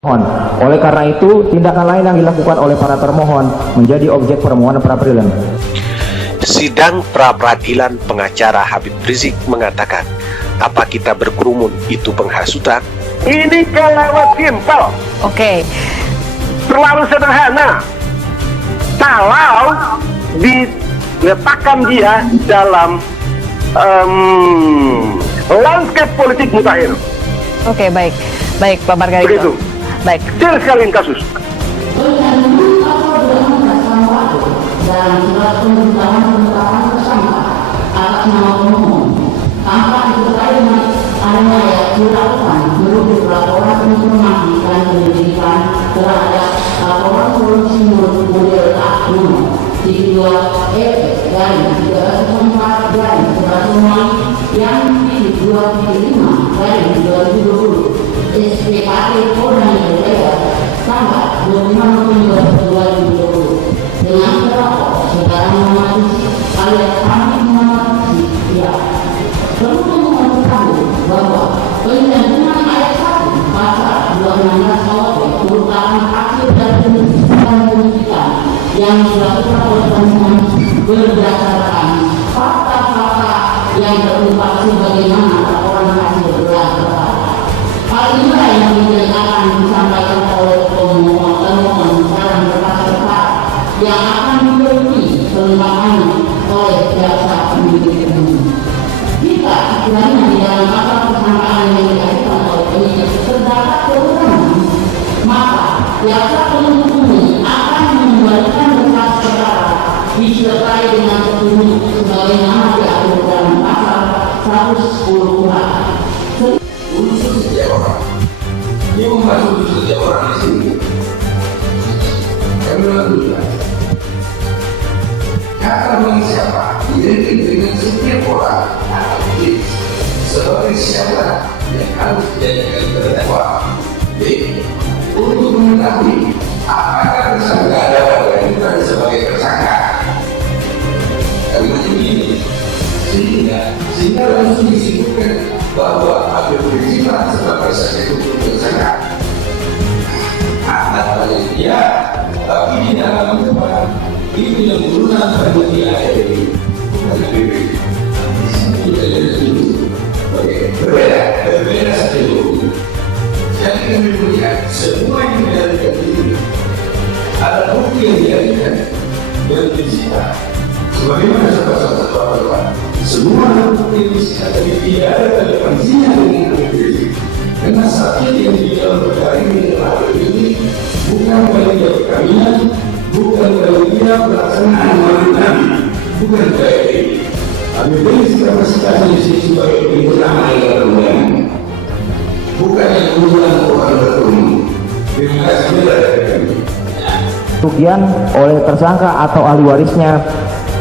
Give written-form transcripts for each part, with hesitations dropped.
Mohon. Oleh karena itu, tindakan lain yang dilakukan oleh para termohon menjadi objek permohonan pra-peradilan. Sidang pra-peradilan pengacara Habib Rizik mengatakan, apa kita berkerumun itu penghasutan? Ini kelewat simpel, Oke, terlalu sederhana. Kalau diletakkan dia dalam landscape politik mutakhir. oke, baik Pak Margarito. Begitu. Baik. Kecil sekali kasus. dalam surat pemberitahuan penetapan tersangka atas nama pemohon tanpa disertai dengan adanya dilakukan merujuk laporan informasi dan penyelidikan terhadap laporan korupsi menurut model A2 di 2 dari 304 dari 100 yang di 2.5 dari 2020 SPKT Polda Metro Jaya tanggal 25 November 2020 dengan terlapor saudara Muhammad alias Hamid Muhammad ya. Perlu mengetahui bahwa penyelenggaraan ayat 1 pasal 216 KUHP merupakan akhir dari penyidikan yang dilakukan oleh pemohon berdasarkan fakta-fakta yang terungkap sebagaimana laporan hasil gelar perkara. Hal inilah yang akan disampaikan oleh pemohon dalam berkas-berkas yang akan dipenuhi kelengkapannya oleh jaksa penuntut umum. Jika sekiranya di dalam pasal persangkaan yang diajukan oleh penyidik terdapat kekurangan, maka jaksa penuntut umum akan mengembalikan berkas perkara disertai dengan petunjuk sebagaimana diatur dalam pasal 110 KUHP. Unsur setiap orang, dia membahas unsur setiap orang di sini. Kami lakukan. Kata bagi siapa identik dengan setiap orang atau diri sebagai siapa yang harus dijadikan terdakwa. Jadi, untuk mengetahui apakah tersangka dapat diajukan sebagai tersangka, kami macam ini sehingga langsung disebutkan bahwa Habib Rizik sebagai saksi itu tersangka. Ya, tapi di dalam tempat itu yang berulang pada dia dari Habib kita lihat dulu. Oke, berbeda saja dulu. Jadi kami melihat semua yang dilakukan ini ada bukti yang dilakukan dan disita. Sebagaimana sahabat-sahabat wartawan, semua bukti yang disita tapi tidak ada tanda tangannya dengan Habib Rizik. Karena sakit yang di dalam perkara ini bukan kalau dia perkawinan, bukan kalau dia pelaksanaan maulid Nabi, bukan kayak ini. Habib Rizik kapasitasnya di sini sebagai penggunaan negara undangan, bukan yang menggunakan orang berkerumun. Terima kasih dari kami. Kerugian oleh tersangka atau ahli warisnya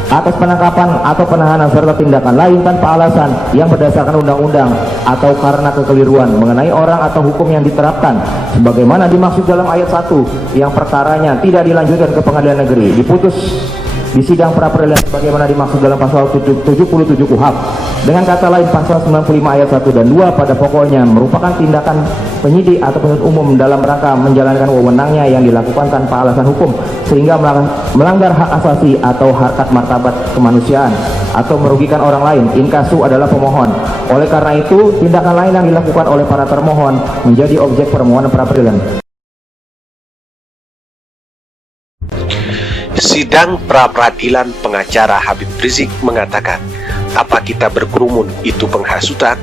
atas penangkapan atau penahanan serta tindakan lain tanpa alasan yang berdasarkan undang-undang atau karena kekeliruan mengenai orang atau hukum yang diterapkan sebagaimana dimaksud dalam ayat 1 yang perkaranya tidak dilanjutkan ke pengadilan negeri diputus di sidang pra-peradilan sebagaimana dimaksud dalam pasal 77 KUHP. Dengan kata lain, pasal 95 ayat 1 dan 2 pada pokoknya merupakan tindakan penyidik atau penuntut umum dalam rangka menjalankan wewenangnya yang dilakukan tanpa alasan hukum sehingga melanggar hak asasi atau harkat martabat kemanusiaan atau merugikan orang lain. Inkasu adalah pemohon. Oleh karena itu, tindakan lain yang dilakukan oleh para termohon menjadi objek permohonan pra-peradilan. Sidang pra-peradilan pengacara Habib Rizik mengatakan, apa kita berkerumun itu penghasutan?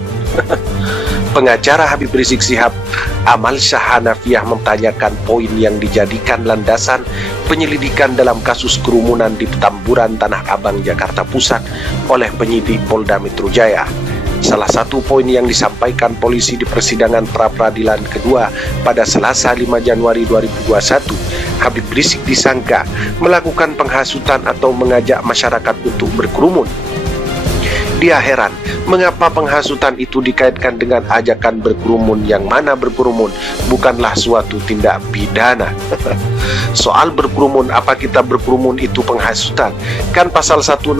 Pengacara Habib Rizik Sihab, Amal Syah Hanafiah mempertanyakan poin yang dijadikan landasan penyelidikan dalam kasus kerumunan di Petamburan, Tanah Abang, Jakarta Pusat oleh penyidik Polda Metro Jaya. Salah satu poin yang disampaikan polisi di persidangan pra-peradilan kedua pada Selasa 5 Januari 2021, Habib Rizik disangka melakukan penghasutan atau mengajak masyarakat untuk berkerumun. Dia heran, mengapa penghasutan itu dikaitkan dengan ajakan berkerumun yang mana berkerumun bukanlah suatu tindak pidana. Soal berkerumun, apa kita berkerumun itu penghasutan? Kan pasal 160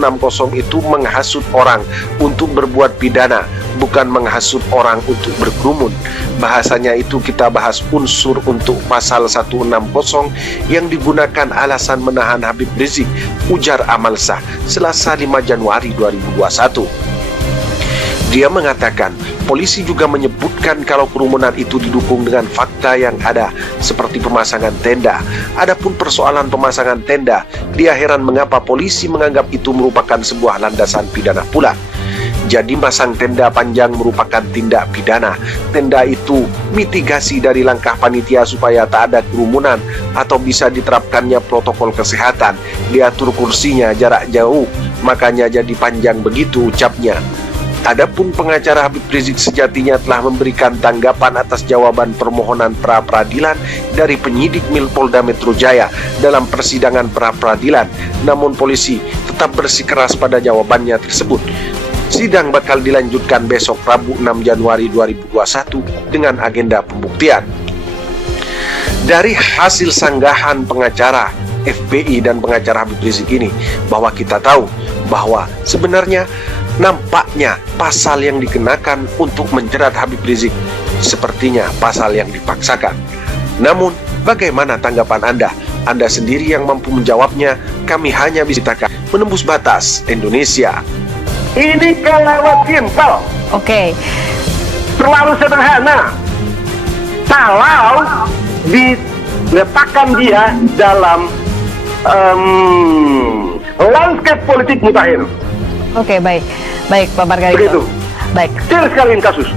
itu menghasut orang untuk berbuat pidana, bukan menghasut orang untuk berkerumun. Bahasanya itu kita bahas unsur untuk pasal 160 yang digunakan alasan menahan Habib Rizik, ujar Amalsyah Selasa 5 Januari 2021. Dia mengatakan, polisi juga menyebutkan kalau kerumunan itu didukung dengan fakta yang ada, seperti pemasangan tenda. Adapun persoalan pemasangan tenda, dia heran mengapa polisi menganggap itu merupakan sebuah landasan pidana pula. Jadi masang tenda panjang merupakan tindak pidana. Tenda itu mitigasi dari langkah panitia supaya tak ada kerumunan atau bisa diterapkannya protokol kesehatan. Diatur kursinya jarak jauh, makanya jadi panjang begitu, ucapnya. Adapun pengacara Habib Rizik sejatinya telah memberikan tanggapan atas jawaban permohonan pra-peradilan dari penyidik Polda Metro Jaya dalam persidangan pra-peradilan. Namun polisi tetap bersikeras pada jawabannya tersebut. Sidang bakal dilanjutkan besok Rabu 6 Januari 2021 dengan agenda pembuktian. Dari hasil sanggahan pengacara FPI dan pengacara Habib Rizik ini, bahwa kita tahu bahwa sebenarnya nampaknya pasal yang dikenakan untuk menjerat Habib Rizik sepertinya pasal yang dipaksakan. Namun, bagaimana tanggapan Anda? Anda sendiri yang mampu menjawabnya. Kami hanya bisa katakan menembus batas Indonesia. Ini kelewat simpel, Oke. terlalu sederhana. Kalau diletakkan dia dalam landscape politik mutakhir. Oke, baik. Baik, Pak Margarito. Begitu. Baik. Kecil sekali ini kasus.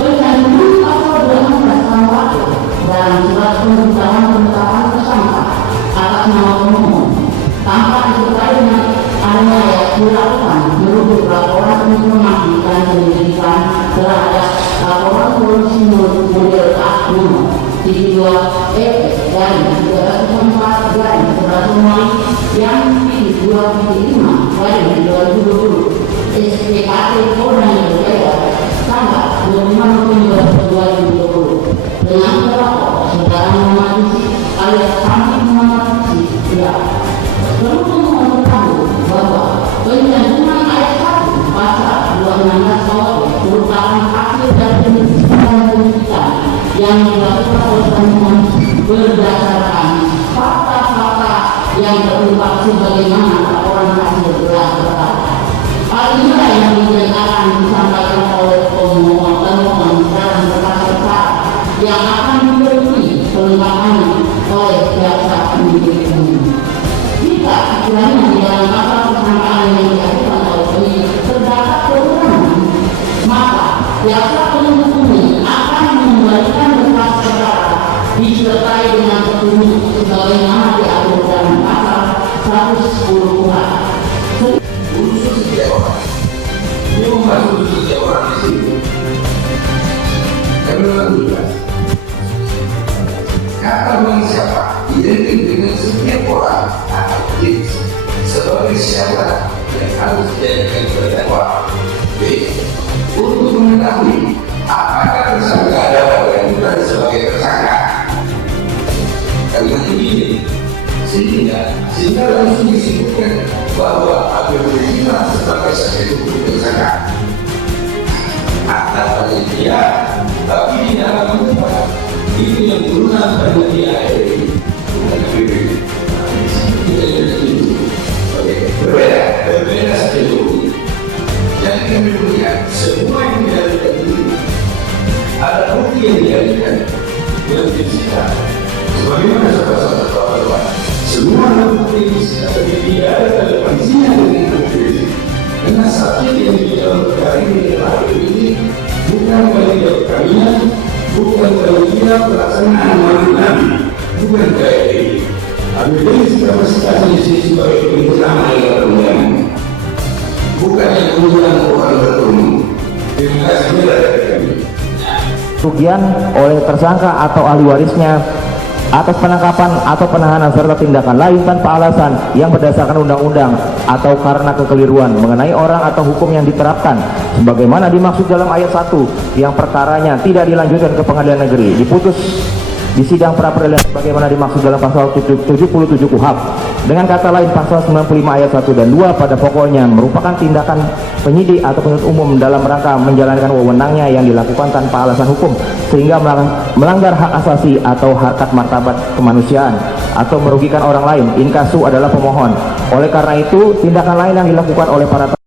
Oleh karena itu, pasal 211 dalam surat pemberitahuan penetapan tersangka atas nama pemohon tanpa disertai dengan adanya dilakukan merujuk laporan informasi dan penyelidikan terhadap laporan polisi model A nomor 32 dari 304 dari 100 yang 2.5 dari 2020 SPKT Polda Metro Jaya tanggal 25 November 2020 dengan terlapor saudara Muhammad Rizik alias Hamid Muhammad Rizik tidak perlu mengetahui bahwa pencantuman ayat 1 pasal 216 KUHP merupakan hasil dari penyidikan yang dilakukan oleh pemohon berdasarkan fakta-fakta yang terungkap sebagaimana laporan hasil gelar perkara. Hal inilah yang kemudian akan disampaikan oleh pemohon dalam berkas-berkas yang akan diberi pelengkapannya oleh jaksa penuntut umum. Jika sekiranya di dalam pasal persangkaan yang diajukan oleh penyidik terdapat kekurangan, maka jaksa penuntut umum akan mengembalikan berkas perkara disertai dengan petunjuk sebagaimana diatur dalam pasal 110 KUHP. Unsur setiap orang. Ini membantu unsur setiap orang di sini. Kami memang juga. Kata bang siapa identik dengan setiap orang atau jenis sebagai siapa yang harus dijadikan terdakwa. B. Untuk mengetahui apakah tersangka dapat diajukan sebagai tersangka. Kalimat ini sehingga langsung disebutkan bahwa Habib Rizik sebagai saksi hukum tersangka. Atas panitia, tapi di dalam tempat itu yang turunan panitia ini bukan Habib Rizik. Oke, berbeda saja dulu. Jadi kami melihat semua yang dilakukan itu ada bukti yang dilakukan dengan fisika. Sebagaimana sahabat-sahabat semua bukti fisika tidak ada relevansinya dengan Habib Rizik. Karena sakit yang di dalam perkara ini adalah Habib Rizik bukan panitia perkawinan, bukan panitia pelaksanaan maulid Nabi, bukan kayak ini. Habib Rizik kapasitasnya di sini sebagai pengguna yang berundangan, bukan yang mengundang orang berkerumun. Terima kasih dari kami. Kerugian oleh tersangka atau ahli warisnya atas penangkapan atau penahanan serta tindakan lain tanpa alasan yang berdasarkan undang-undang atau karena kekeliruan mengenai orang atau hukum yang diterapkan sebagaimana dimaksud dalam ayat 1 yang perkaranya tidak dilanjutkan ke pengadilan negeri diputus di sidang pra-peradilan sebagaimana dimaksud dalam pasal 77 KUHP Dengan kata lain, pasal 95 ayat 1 dan 2 pada pokoknya merupakan tindakan penyidik atau penuntut umum dalam rangka menjalankan wewenangnya yang dilakukan tanpa alasan hukum sehingga melanggar hak asasi atau harkat martabat kemanusiaan atau merugikan orang lain. Inkasu adalah pemohon. Oleh karena itu, tindakan lain yang dilakukan oleh para